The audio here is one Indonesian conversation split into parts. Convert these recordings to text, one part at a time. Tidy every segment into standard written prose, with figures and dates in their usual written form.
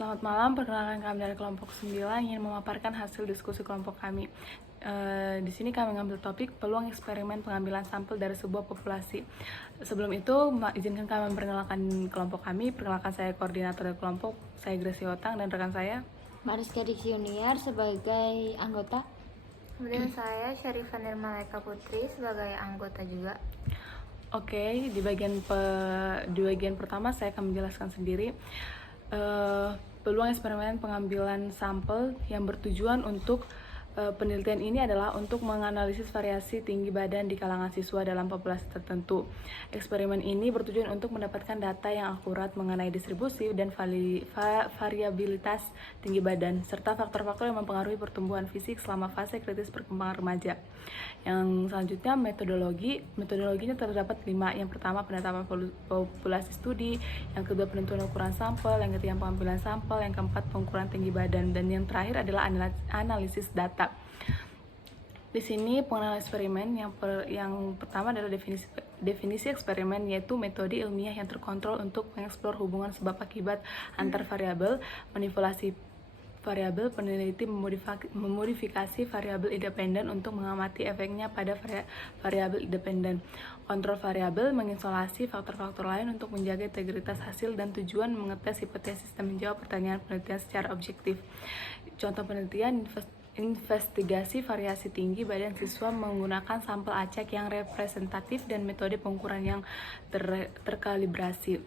Selamat malam, perkenalkan kami dari kelompok 9 ingin memaparkan hasil diskusi kelompok kami. Di sini kami mengambil topik peluang eksperimen pengambilan sampel dari sebuah populasi. Sebelum itu, izinkan kami memperkenalkan kelompok kami. Perkenalkan, saya koordinator dari kelompok, saya Gracie Otang, dan rekan saya Mariska Diksi Yuniar sebagai anggota. Kemudian saya Syarifah Nirmaleka Putri sebagai anggota juga. Oke, di bagian pertama saya akan menjelaskan sendiri peluang eksperimen pengambilan sampel yang bertujuan untuk penelitian ini adalah untuk menganalisis variasi tinggi badan di kalangan siswa dalam populasi tertentu. Eksperimen ini bertujuan untuk mendapatkan data yang akurat mengenai distribusi dan variabilitas tinggi badan, serta faktor-faktor yang mempengaruhi pertumbuhan fisik selama fase kritis perkembangan remaja. Yang selanjutnya metodologinya terdapat 5. Yang pertama, penetapan populasi studi, yang kedua penentuan ukuran sampel, yang ketiga pengambilan sampel, yang keempat pengukuran tinggi badan, dan yang terakhir adalah analisis data. Di sini pengenalan eksperimen yang pertama adalah definisi eksperimen, yaitu metode ilmiah yang terkontrol untuk mengeksplor hubungan sebab akibat antar variabel, manipulasi variabel, peneliti memodifikasi variabel independen untuk mengamati efeknya pada variabel independen. Kontrol variabel mengisolasi faktor-faktor lain untuk menjaga integritas hasil dan tujuan mengetes hipotesis dan menjawab pertanyaan penelitian secara objektif. Contoh penelitian: investigasi variasi tinggi badan siswa menggunakan sampel acak yang representatif dan metode pengukuran yang terkalibrasi.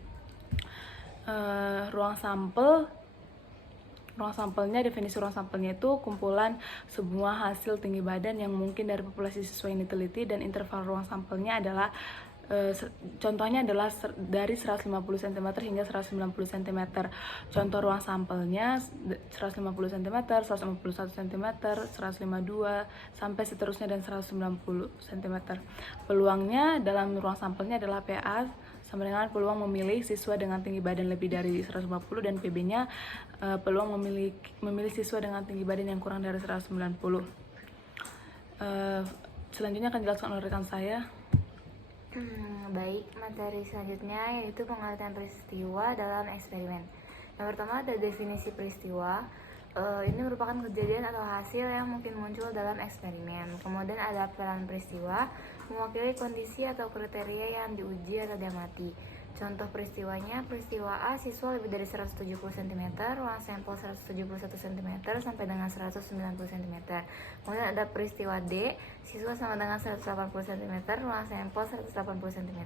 Definisi ruang sampelnya itu kumpulan semua hasil tinggi badan yang mungkin dari populasi siswa yang diteliti, dan interval ruang sampelnya adalah contohnya adalah dari 150 cm hingga 190 cm. Contoh ruang sampelnya 150 cm, 151 cm, 152 sampai seterusnya, dan 190 cm. Peluangnya dalam ruang sampelnya adalah PA sama dengan peluang memilih siswa dengan tinggi badan lebih dari 150, dan PB-nya peluang memilih siswa dengan tinggi badan yang kurang dari 190. Selanjutnya akan dijelaskan oleh rekan saya. Baik, materi selanjutnya yaitu pengertian peristiwa dalam eksperimen. Yang pertama ada definisi peristiwa. Ini merupakan kejadian atau hasil yang mungkin muncul dalam eksperimen. Kemudian ada peran peristiwa, mewakili kondisi atau kriteria yang diuji atau diamati. Contoh peristiwanya, peristiwa A, siswa lebih dari 170 cm, ruang sampel 171 cm sampai dengan 190 cm. Kemudian ada peristiwa D, siswa sama dengan 180 cm, ruang sampel 180 cm.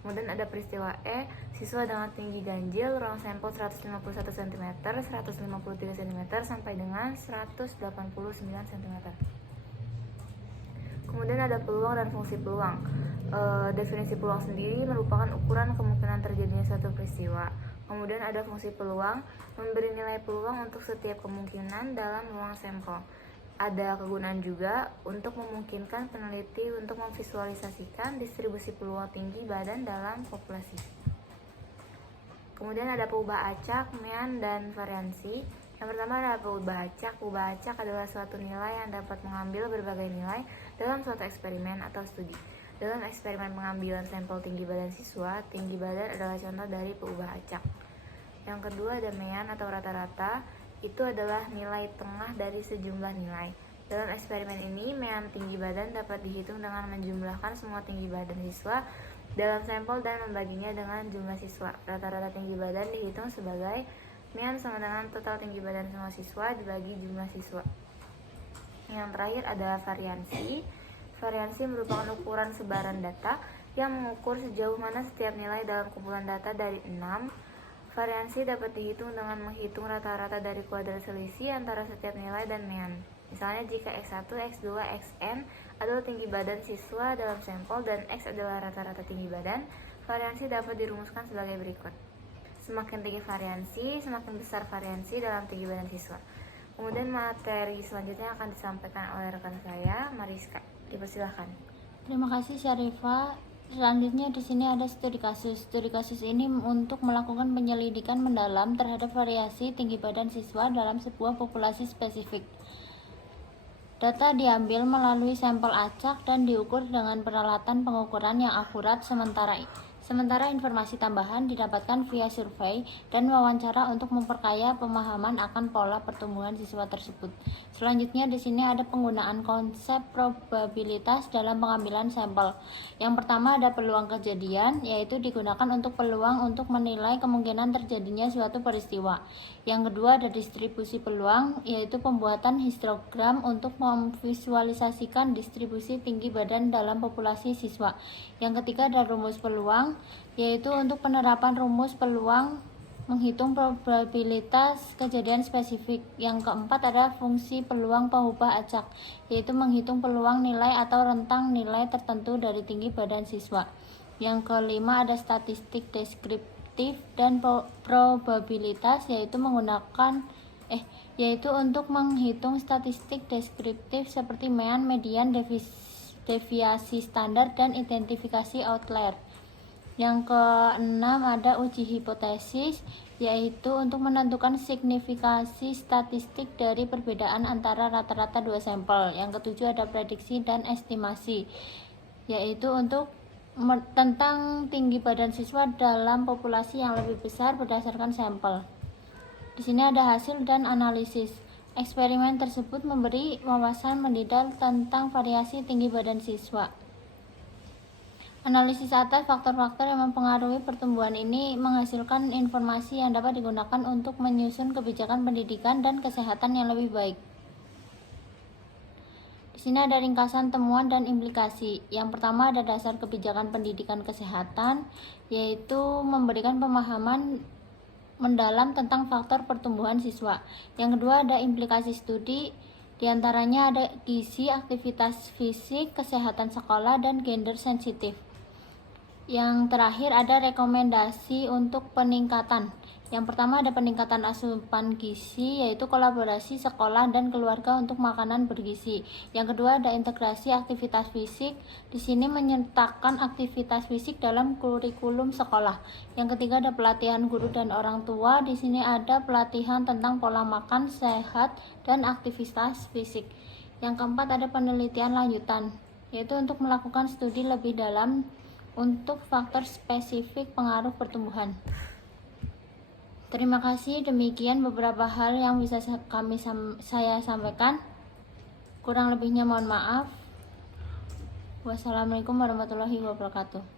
Kemudian ada peristiwa E, siswa dengan tinggi ganjil, ruang sampel 151 cm, 153 cm sampai dengan 189 cm. Kemudian ada peluang dan fungsi peluang. Definisi peluang sendiri merupakan ukuran kemungkinan terjadinya suatu peristiwa. Kemudian ada fungsi peluang, memberi nilai peluang untuk setiap kemungkinan dalam ruang sampel. Ada kegunaan juga untuk memungkinkan peneliti untuk memvisualisasikan distribusi peluang tinggi badan dalam populasi. Kemudian ada peubah acak, mean, dan variansi. Yang pertama adalah peubah acak. Peubah acak adalah suatu nilai yang dapat mengambil berbagai nilai dalam suatu eksperimen atau studi. Dalam eksperimen pengambilan sampel tinggi badan siswa, tinggi badan adalah contoh dari peubah acak. Yang kedua ada mean atau rata-rata. Itu adalah nilai tengah dari sejumlah nilai. Dalam eksperimen ini, mean tinggi badan dapat dihitung dengan menjumlahkan semua tinggi badan siswa dalam sampel dan membaginya dengan jumlah siswa. Rata-rata tinggi badan dihitung sebagai mean sama dengan total tinggi badan semua siswa dibagi jumlah siswa. Yang terakhir adalah variansi. Variansi merupakan ukuran sebaran data yang mengukur sejauh mana setiap nilai dalam kumpulan data dari 6. Variansi dapat dihitung dengan menghitung rata-rata dari kuadrat selisih antara setiap nilai dan mean. Misalnya jika X1, X2, Xn adalah tinggi badan siswa dalam sampel dan X adalah rata-rata tinggi badan, variansi dapat dirumuskan sebagai berikut. Semakin tinggi variansi, semakin besar variansi dalam tinggi badan siswa. Kemudian materi selanjutnya akan disampaikan oleh rekan saya, Mariska. Dipersilahkan. Terima kasih Syarifah. Selanjutnya di sini ada studi kasus. Studi kasus ini untuk melakukan penyelidikan mendalam terhadap variasi tinggi badan siswa dalam sebuah populasi spesifik. Data diambil melalui sampel acak dan diukur dengan peralatan pengukuran yang akurat. Sementara informasi tambahan didapatkan via survei dan wawancara untuk memperkaya pemahaman akan pola pertumbuhan siswa tersebut. Selanjutnya di sini ada penggunaan konsep probabilitas dalam pengambilan sampel. Yang pertama ada peluang kejadian, yaitu digunakan untuk peluang untuk menilai kemungkinan terjadinya suatu peristiwa. Yang kedua ada distribusi peluang, yaitu pembuatan histogram untuk memvisualisasikan distribusi tinggi badan dalam populasi siswa. Yang ketiga ada rumus peluang, yaitu untuk penerapan rumus peluang menghitung probabilitas kejadian spesifik. Yang keempat ada fungsi peluang pengubah acak, yaitu menghitung peluang nilai atau rentang nilai tertentu dari tinggi badan siswa. Yang kelima ada statistik deskriptif dan probabilitas, yaitu untuk menghitung statistik deskriptif seperti mean, median, deviasi standar, dan identifikasi outlier. Yang keenam ada uji hipotesis, yaitu untuk menentukan signifikansi statistik dari perbedaan antara rata-rata dua sampel. Yang ketujuh ada prediksi dan estimasi, yaitu untuk tentang tinggi badan siswa dalam populasi yang lebih besar berdasarkan sampel. Di sini ada hasil dan analisis. Eksperimen tersebut memberi wawasan mendetail tentang variasi tinggi badan siswa. Analisis atas faktor-faktor yang mempengaruhi pertumbuhan ini menghasilkan informasi yang dapat digunakan untuk menyusun kebijakan pendidikan dan kesehatan yang lebih baik. Di sini ada ringkasan temuan dan implikasi. Yang pertama ada dasar kebijakan pendidikan kesehatan, yaitu memberikan pemahaman mendalam tentang faktor pertumbuhan siswa. Yang kedua ada implikasi studi, diantaranya ada gizi, aktivitas fisik, kesehatan sekolah, dan gender sensitif. Yang terakhir ada rekomendasi untuk peningkatan. Yang pertama ada peningkatan asupan gizi, yaitu kolaborasi sekolah dan keluarga untuk makanan bergizi. Yang kedua ada integrasi aktivitas fisik. Di sini menyertakan aktivitas fisik dalam kurikulum sekolah. Yang ketiga ada pelatihan guru dan orang tua. Di sini ada pelatihan tentang pola makan sehat dan aktivitas fisik. Yang keempat ada penelitian lanjutan, yaitu untuk melakukan studi lebih dalam untuk faktor spesifik pengaruh pertumbuhan. Terima kasih, demikian beberapa hal yang bisa saya sampaikan. Kurang lebihnya mohon maaf. Wassalamualaikum warahmatullahi wabarakatuh.